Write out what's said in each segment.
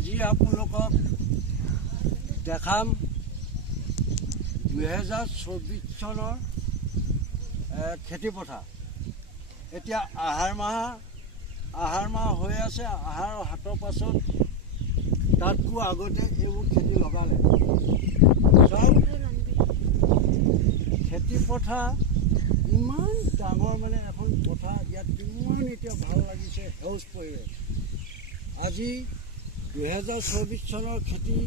আজি আপোনালোকক দেখাম 2024 চনৰ খেতিপথাৰ। এতিয়া আহাৰ মাহ হৈ আছে। আহাৰ হাতৰ পাছত তাতকো আগতে এইবোৰ খেতি লগালে। চব খেতিপথাৰ ইমান ডাঙৰ, মানে এখন পথাৰ। ইয়াত কিমান এতিয়া ভাল লাগিছে, সেউজ পৰিৱেশ। আজি 2024 চনৰ খেতি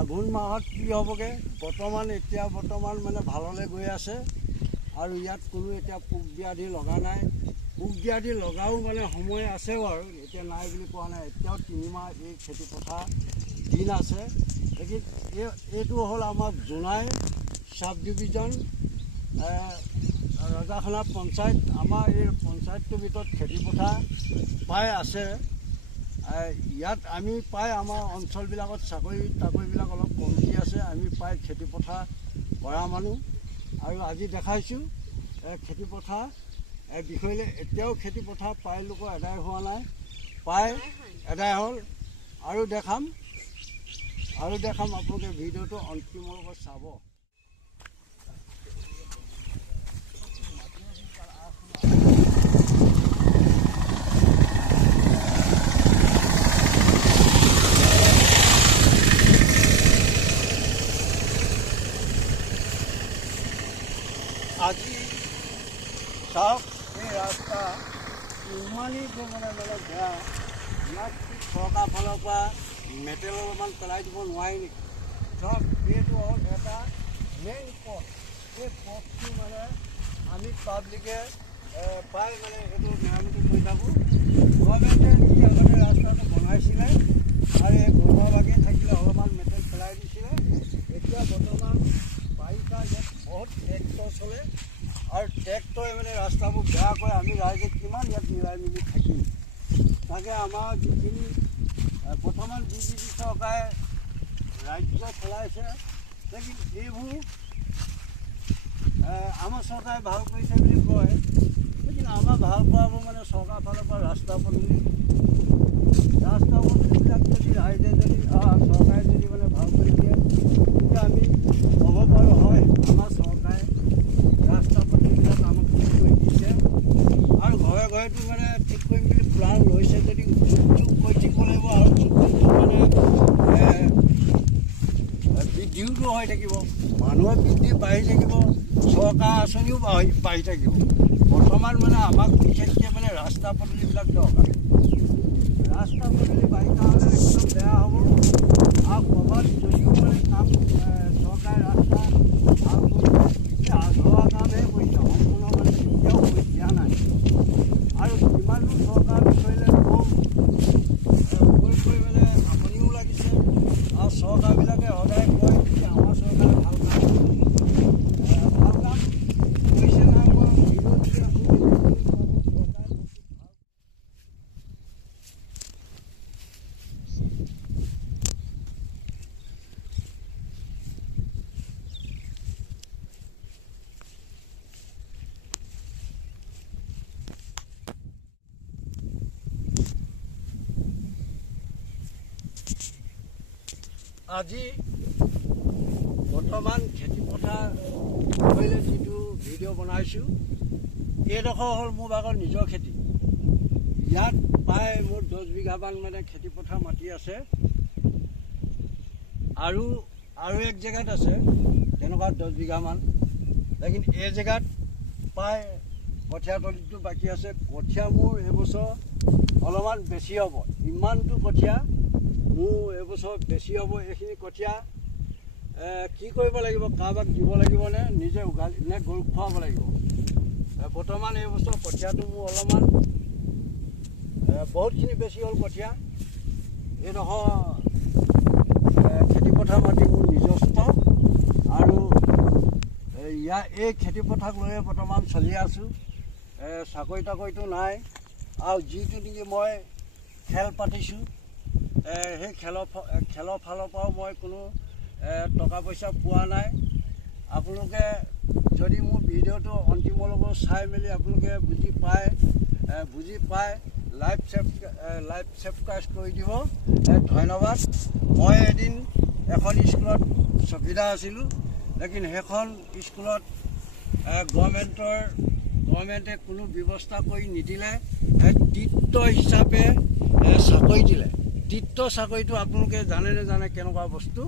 আঘোণ মাহত কি হ'বগৈ, বৰ্তমান মানে ভাললৈ গৈ আছে। আৰু ইয়াত কোনো এতিয়া পোক ব্যাধি লগা নাই। পোক ব্যাধি লগাও মানে সময় আছে বাৰু, এতিয়া নাই বুলি কোৱা নাই। এতিয়াও 3 মাহ এই খেতিপথাৰ দিন আছে। গতিকে এইটো হ'ল আমাৰ জোনাই চাব ডিভিজন ৰজাখানা পঞ্চায়ত। আমাৰ এই পঞ্চায়তটোৰ ভিতৰত খেতিপথাৰ প্ৰায় আছে। ইয়াত আমি প্ৰায় আমাৰ অঞ্চলবিলাকত চাকৰিবিলাক অলপ কমটি আছে। আমি প্ৰায় খেতিপথাৰ কৰা মানুহ। আৰু আজি দেখাইছোঁ খেতিপথাৰ বিষয়লৈ। এতিয়াও খেতিপথাৰ প্ৰায় লোকৰ আদায় হোৱা নাই, প্ৰায় আদায় হ'ল। আৰু দেখাম আপোনালোকে ভিডিঅ'টো অন্তিমলৈকে চাব। আজি চাওক, এই ৰাস্তা ইমানেই মানে বেয়া। ইয়াত চৰকাৰ ফালৰ পৰা মেটেল অলপমান পেলাই দিব নোৱাৰি নেকি? চাওক, এইটো হ'ল এটা মেইন পথ। এই পথটো মানে আমি পাব্লিকে প্ৰায় মানে এইটো মেৰামতি কৰি থাকোঁ। গভৰ্ণমেণ্টে যি আগতে ৰাস্তাটো বনাইছিলে আৰু এই ঘৰুৱাভাগে থাকিলে অলপমান মেটেল পেলাই দিছিলে। এতিয়া বৰ্তমান বাৰিষা, ইয়াত বহুত ট্ৰেক্টৰ চলে আৰু ট্ৰেক্টৰে মানে ৰাস্তাবোৰ বেয়া কৰে। আমি ৰাইজে কিমান ইয়াত মিলাই মিলি থাকিম। তাকে আমাৰ যিখিনি বৰ্তমান বিজেপি চৰকাৰে ৰাজ্য চলাইছে, লেকিন এইবোৰ আমাৰ চৰকাৰে ভাল কৰিছে বুলি কয়। লেকিন আমাৰ ভাল কৰাবোৰ মানে চৰকাৰ ফালৰ পৰা ৰাস্তা পদূলিবিলাক যদি ৰাইজে যদি চৰকাৰে যদি মানে ভাল কৰি দিয়ে, তেতিয়া আমি ক'ব পাৰোঁ হয় আমাৰ চৰকাৰে ৰাস্তা পদূলিবিলাক আমাক ঠিক কৰি দিছে। আৰু ঘৰে ঘৰেতো মানে ঠিক কৰিম বুলি প্লান লৈছে। যদি চুক কৰি দিব লাগিব আৰু মানে বৃদ্ধিওতো হৈ থাকিব, মানুহৰ বৃদ্ধি বাঢ়ি থাকিব, চৰকাৰ আঁচনিও বাঢ়ি থাকিব। বৰ্তমান মানে আমাক বিশেষকৈ মানে ৰাস্তা পদূলিবিলাক দৰকাৰ। ৰাস্তা পদূলি বাৰিষা হ'লে একদম বেয়া হ'ব। আৰু ক'ৰবাত যদিও মানে কাম চৰকাৰে ৰাস্তা ভাল কৰিছে, আধৰুৱা কামহে কৰিছে, সম্পূৰ্ণ মানে এতিয়াও কৰি দিয়া নাই। আৰু যিমানটো চৰকাৰ বিষয়লৈ কম কৈ মানে আমনিও লাগিছে। আৰু চৰকাৰবিলাকে সদায় কয় যে আমাৰ চৰকাৰে ভাল কাম কৰিছে নাই মই বিৰোধী আজি বৰ্তমান খেতিপথাৰ কৰিলে যিটো ভিডিঅ' বনাইছোঁ, এইডোখৰ হ'ল মোৰ ভাগৰ নিজৰ খেতি। ইয়াত প্ৰায় মোৰ 10 বিঘামান মানে খেতিপথাৰ মাটি আছে। আৰু এক জেগাত আছে তেনেকুৱা 10 বিঘামান। লেকিন এই জেগাত প্ৰায় কঠীয়াতলিটো বাকী আছে। কঠীয়া মোৰ এইবছৰ অলপমান বেছি হ'ব। ইমানটো কঠীয়া মোৰ এইবছৰ বেছি হ'ব। এইখিনি কঠীয়া কি কৰিব লাগিব, কাৰোবাক দিব লাগিবনে নিজে উঘালি নে গৰুক খুৱাব লাগিব? বৰ্তমান এইবছৰ কঠীয়াটো মোৰ অলপমান বহুতখিনি বেছি হ'ল কঠীয়া। এইডোখৰ খেতিপথাৰ মাটি মোৰ নিজস্ব। আৰু এই খেতিপথাৰক লৈয়ে বৰ্তমান চলি আছোঁ। চাকৰি তাকৰিটো নাই। আৰু যিটো নেকি মই খেল পাতিছোঁ, সেই খেলৰ ফালৰ পৰাও মই কোনো টকা পইচা পোৱা নাই। আপোনালোকে যদি মোৰ ভিডিঅ'টো অন্তিমলৈকে চাই মেলি আপোনালোকে বুজি পায় লাইভ ছাবস্ক্ৰাইব কৰি দিব। ধন্যবাদ। মই এদিন এখন স্কুলত চকীদাৰ আছিলোঁ, লেকিন সেইখন স্কুলত গভৰ্ণমেণ্টে কোনো ব্যৱস্থা কৰি নিদিলে। তৃতীয় হিচাপে চাকৰি দিলে। তৃতীয় চাকৰিটো আপোনালোকে জানে নাজানে কেনেকুৱা বস্তু?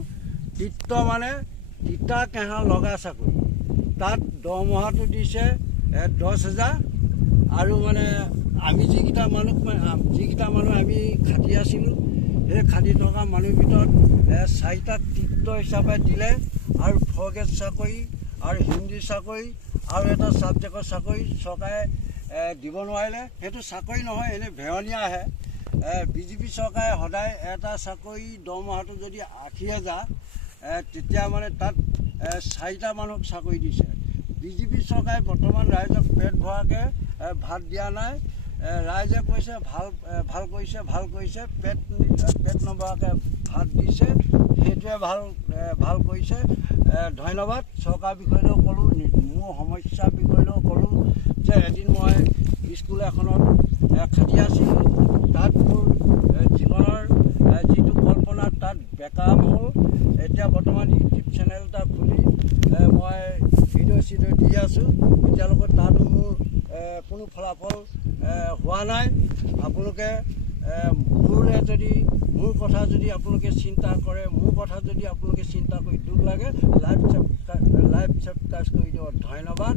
তৃতীয় মানে তিতা কেঁহা লগা চাকৰি। তাত দৰমহাটো দিছে 10,000। আৰু মানে আমি যিকেইটা মানুহ আমি খাটি আছিলোঁ, সেই খাটি থকা মানুহৰ ভিতৰত 4টাক তৃতীয় হিচাপে দিলে। আৰু ফ'ৰ্থ চাকৰি আৰু হিন্দী চাকৰি আৰু এটা ছাবজেক্টৰ চাকৰি চৰকাৰে দিব নোৱাৰিলে। সেইটো চাকৰি নহয়, এনেই ভেৰণীয়া আহে। বিজেপি চৰকাৰে সদায় এটা চাকৰি দৰমহাটো যদি 80,000, তেতিয়া মানে তাত 4টা মানুহক চাকৰি দিছে। বিজেপি চৰকাৰে বৰ্তমান ৰাইজক পেট ভৰাকৈ ভাত দিয়া নাই। ৰাইজে কৈছে ভাল কৰিছে, পেট নভৰাকৈ ভাত দিছে, সেইটোৱে ভাল কৰিছে। ধন্যবাদ। চৰকাৰ বিষয়েও ক'লোঁ, মোৰ সমস্যাৰ বিষয়েও ক'লোঁ যে এদিন মই স্কুল এখনত খাটি আছিলোঁ। তাত মোৰ জীৱনৰ যিটো কল্পনা তাত বেকাৰ হ'ল। এতিয়া বৰ্তমান ইউটিউব চেনেল এটা খুলি মই ভিডিঅ' দি আছোঁ। এতিয়ালৈকে তাতো মোৰ কোনো ফলাফল হোৱা নাই। আপোনালোকে মোৰ কথা যদি আপোনালোকে চিন্তা কৰে, মোৰ কথা যদি আপোনালোকে চিন্তা কৰি দুখ লাগে, লাইভ ছাবস্ক্ৰাইব কৰি দিব। ধন্যবাদ।